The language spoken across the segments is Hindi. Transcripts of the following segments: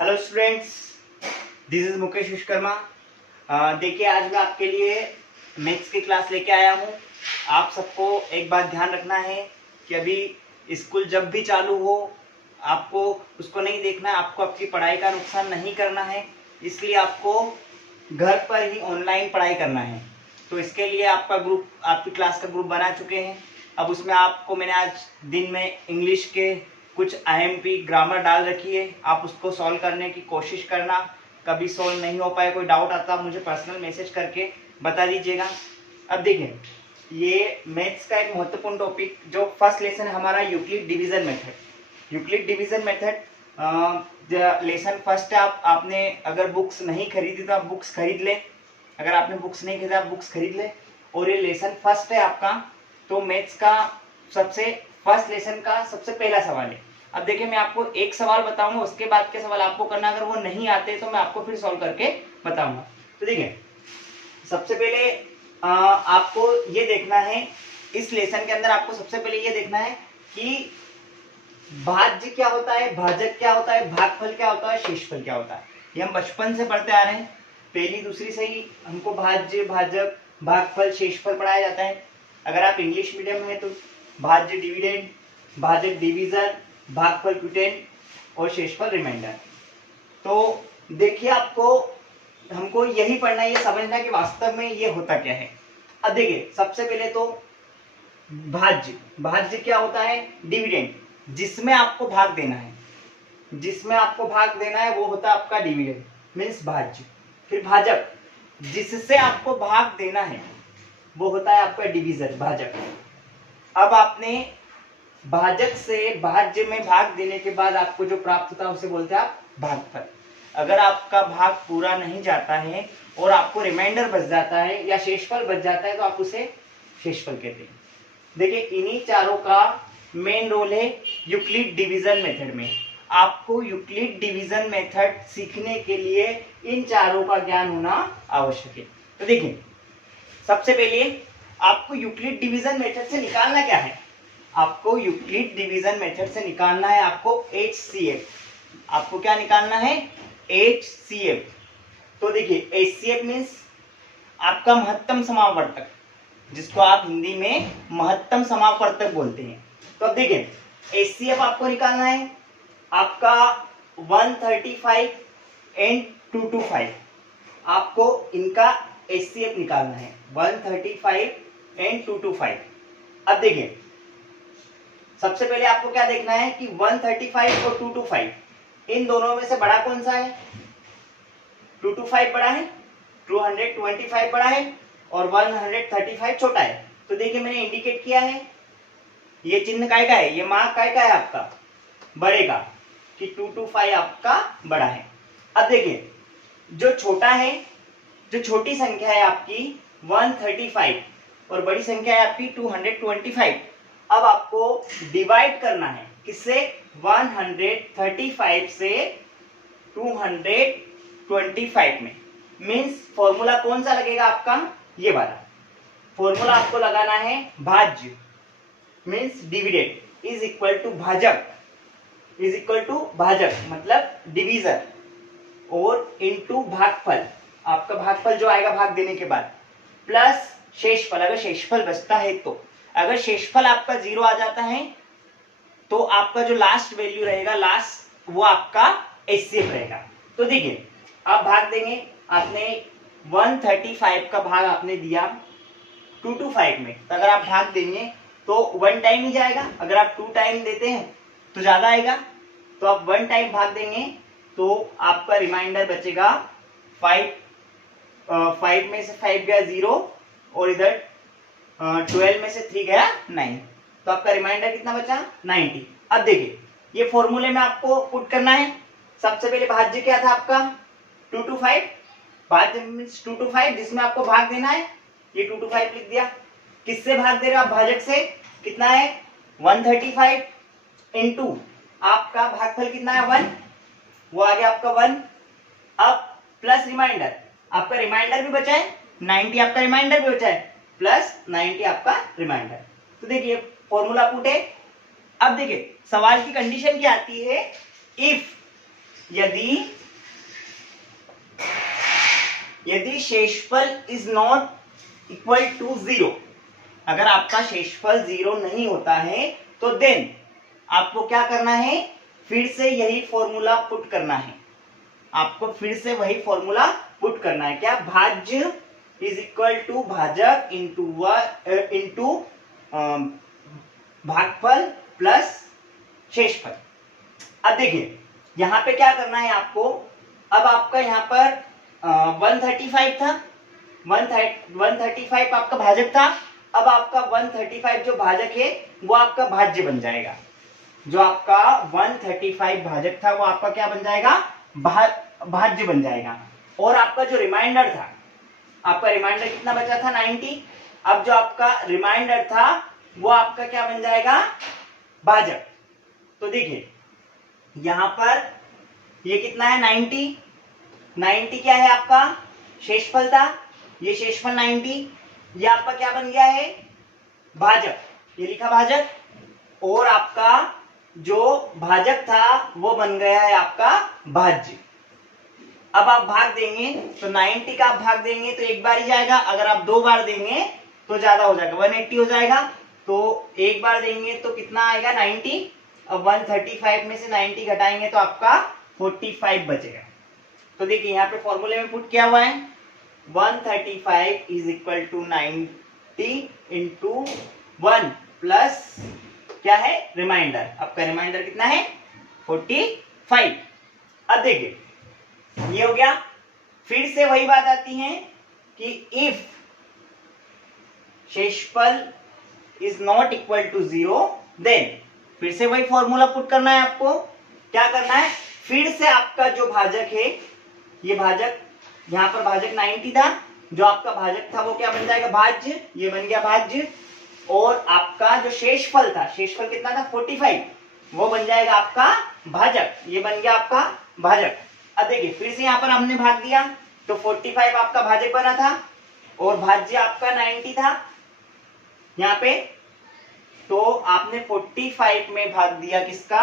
Hello students, this is Mukesh Vishwakarma. देखिए, आज मैं आपके लिए मैथ्स की क्लास लेके आया हूँ। आप सबको एक बात ध्यान रखना है कि अभी स्कूल जब भी चालू हो आपको उसको नहीं देखना है, आपको आपकी पढ़ाई का नुकसान नहीं करना है, इसलिए आपको घर पर ही ऑनलाइन पढ़ाई करना है। तो इसके लिए आपका ग्रुप, आपकी क्लास का ग्रुप बना चुके हैं। अब उसमें आपको मैंने आज दिन में इंग्लिश के कुछ IMP ग्रामर डाल रखी है, आप उसको सॉल्व करने की कोशिश करना। कभी सॉल्व नहीं हो पाए, कोई डाउट आता है मुझे पर्सनल मैसेज करके बता दीजिएगा। अब देखिए, ये मैथ्स का एक महत्वपूर्ण टॉपिक जो फर्स्ट लेसन है हमारा, Euclid division method. Euclid division method lesson first है। आपने अगर बुक्स नहीं खरीदी तो आप बुक्स खरीद लें। अगर आपने बुक्स नहीं खरीदा आप बुक्स खरीद लें। और ये लेसन फर्स्ट है आपका, तो मैथ्स का सबसे फर्स्ट लेसन का सबसे पहला सवाल है। अब देखिए, मैं आपको एक सवाल बताऊंगा, उसके बाद के सवाल आपको करना। अगर वो नहीं आते तो मैं आपको फिर सॉल्व करके बताऊंगा। तो देखिए, सबसे पहले आपको ये देखना है, इस लेसन के अंदर आपको सबसे पहले ये देखना है कि भाज्य क्या होता है, भाजक क्या होता है, भागफल क्या होता है, शेषफल क्या होता है। ये हम बचपन से पढ़ते आ रहे हैं, पहली दूसरी से ही हमको भाज्य, भाजक, भागफल, शेषफल पढ़ाया जाता है। अगर आप इंग्लिश मीडियम में तो भाज्य डिविडेंड, भाजक डिवीजन, भागफल क्विटेंड और शेषफल रिमाइंडर। तो देखिए, आपको हमको यही पढ़ना है, ये समझना कि वास्तव में ये होता क्या है। अब देखिए, सबसे पहले तो भाज्य, भाज्य क्या होता है, डिविडेंड, जिसमें आपको भाग देना है, जिसमें आपको भाग देना है वो होता है आपका डिविडेंड, मीन्स भाज्य। फिर भाजक, जिससे आपको भाग देना है वो होता है आपका डिवीजन, भाजक। अब आपने भाजक से भाज्य में भाग देने के बाद आपको जो प्राप्त होता है उसे बोलते हैं आप भागफल। अगर आपका भाग पूरा नहीं जाता है और आपको रिमाइंडर बच जाता है या शेषफल बच जाता है तो आप उसे शेषफल कहते हैं। देखिए, इन्हीं चारों का मेन रोल है यूक्लिड डिवीजन मेथड में। आपको यूक्लिड डिवीजन मेथड सीखने के लिए इन चारों का ज्ञान होना आवश्यक है। तो देखिए, सबसे पहले आपको यूक्लिड डिवीजन मेथड से निकालना क्या है, आपको यूक्लिड डिवीजन मेथड से निकालना है आपको HCF। आपको क्या निकालना है, HCF। तो देखिए, HCF मीन्स आपका महत्तम समावर्तक, जिसको आप हिंदी में महत्तम समावर्तक बोलते हैं। तो अब देखिए, HCF आपको निकालना है आपका 135 एंड 225। आपको इनका HCF निकालना है 135 एंड 225। अब देखिए, सबसे पहले आपको क्या देखना है कि 135 और 225 इन दोनों में से बड़ा कौन सा है। 225 बड़ा है, 225 बड़ा है और 135 छोटा है। तो देखिए, मैंने इंडिकेट किया है, ये चिन्ह काय का है, ये मार्क काय का है आपका बड़े का, कि 225 आपका बड़ा है। अब देखिए, जो छोटा है, जो छोटी संख्या है आपकी 135 और बड़ी संख्या है आपकी 225। अब आपको डिवाइड करना है किससे, 135 से 225 में। मीन्स फॉर्मूला कौन सा लगेगा आपका, ये वाला फॉर्मूला आपको लगाना है। भाज्य means dividend is equal to भाजक, इज इक्वल टू भाजक मतलब डिवीजन, और इनटू भागफल, आपका भागफल जो आएगा भाग देने के बाद, प्लस शेषफल। अगर शेषफल बचता है तो, अगर शेषफल आपका 0 आ जाता है तो आपका जो लास्ट वैल्यू रहेगा, लास्ट, वो आपका HCF रहेगा। तो देखिए, आप भाग देंगे, आपने 135 का भाग आपने दिया 225 में, तो अगर आप भाग देंगे तो 1 टाइम ही जाएगा। अगर आप 2 टाइम देते हैं तो ज्यादा आएगा, तो आप 1 टाइम भाग देंगे तो आपका रिमाइंडर बचेगा 5 में से 5 गया 0 और इधर 12 में से 3 गया 9, तो आपका रिमाइंडर कितना बचा, 90। अब देखिए, ये फॉर्मूले में आपको पुट करना है। सबसे पहले भाज्य क्या था आपका 225, भाज्य मींस 225 जिसमें आपको भाग देना है, ये 225 लिख दिया। किससे भाग दे रहे हो आप, भाजक से। कितना है 135 इंटू आपका भागफल कितना है 1, वो आ गया आपका 1। अब प्लस रिमाइंडर, आपका रिमाइंडर भी बचा है 90, आपका रिमाइंडर भी बचा है प्लस 90 आपका रिमाइंडर। तो देखिए, फॉर्मूला पुट है। अब देखिए, सवाल की कंडीशन क्या आती है, इफ यदि शेषफल इज नॉट इक्वल टू 0, अगर आपका शेषफल 0 नहीं होता है तो देन आपको क्या करना है, फिर से यही फॉर्मूला पुट करना है। आपको फिर से वही फॉर्मूला पुट करना है, क्या, भाज्य इज इक्वल टू भाजक इंटू भागफल प्लस शेषफल। अब देखिए यहां पे क्या करना है आपको, अब आपका यहां पर 135 था, 135 आपका भाजक था। अब आपका 135 जो भाजक है वो आपका भाज्य बन जाएगा। जो आपका 135 भाजक था वो आपका क्या बन जाएगा, भाज्य बन जाएगा। और आपका जो रिमाइंडर था, आपका रिमाइंडर कितना बचा था, 90। अब जो आपका रिमाइंडर था वो आपका क्या बन जाएगा, भाजक। तो देखिए यहां पर ये कितना है, 90 क्या है आपका शेषफल था, ये शेषफल 90, ये आपका क्या बन गया है, भाजक, ये लिखा भाजक। और आपका जो भाजक था वो बन गया है आपका भाज्य। अब आप भाग देंगे तो 90 का आप भाग देंगे तो एक बार ही जाएगा, अगर आप 2 बार देंगे तो ज्यादा हो जाएगा, 180 हो जाएगा। तो एक बार देंगे तो कितना आएगा, 90। अब 135 में से 90 घटाएंगे तो आपका 45 बचेगा। तो देखिए यहाँ पे फॉर्मूले में पुट किया हुआ है, 135 is equal to 90 into 1 plus क्या है, रिमाइंडर। आपका रिमाइंडर कितना है, 45। अब देखिए ये हो गया। फिर से वही बात आती है कि इफ शेषफल is not equal to 0 then फिर से वही फॉर्मूला पुट करना है आपको। क्या करना है, फिर से आपका जो भाजक है, ये भाजक, यहां पर भाजक 90 था, जो आपका भाजक था वो क्या बन जाएगा, भाज्य, ये बन गया भाज्य। और आपका जो शेषफल था, शेषफल कितना था, 45, वो बन जाएगा आपका भाजक, ये बन गया आपका भाजक। अब देखिए फिर से यहां पर हमने भाग दिया तो 45 आपका भाजक बना था और भाज्य आपका 90 था यहाँ पे। तो आपने 45 में भाग दिया किसका,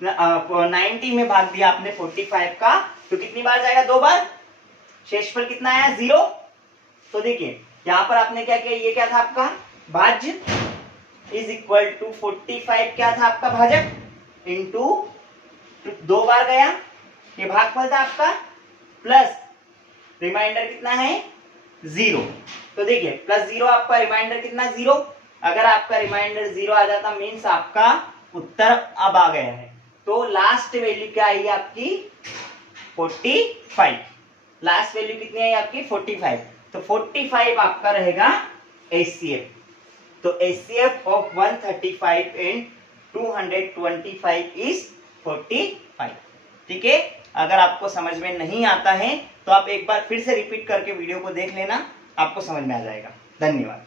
90 में भाग दिया आपने 45 का, तो कितनी बार जाएगा, 2 बार। शेषफल कितना आया, 0। तो देखिए यहां पर आपने क्या किया, ये क्या था आपका भाज्य इज इक्वल टू 45 क्या था आपका भाजक इंटू 2 बार गया, ये भागफल था आपका, प्लस रिमाइंडर कितना है, 0। तो देखिए प्लस 0 आपका रिमाइंडर कितना, 0। अगर आपका रिमाइंडर 0 आ जाता मीन्स आपका उत्तर अब आ गया है। तो लास्ट वैल्यू क्या आई आपकी, 45। लास्ट वैल्यू कितनी आई आपकी, 45। तो 45 आपका रहेगा HCF। तो HCF ऑफ 135 एंड 225 इज 45। ठीक है, अगर आपको समझ में नहीं आता है तो आप एक बार फिर से रिपीट करके वीडियो को देख लेना, आपको समझ में आ जाएगा। धन्यवाद।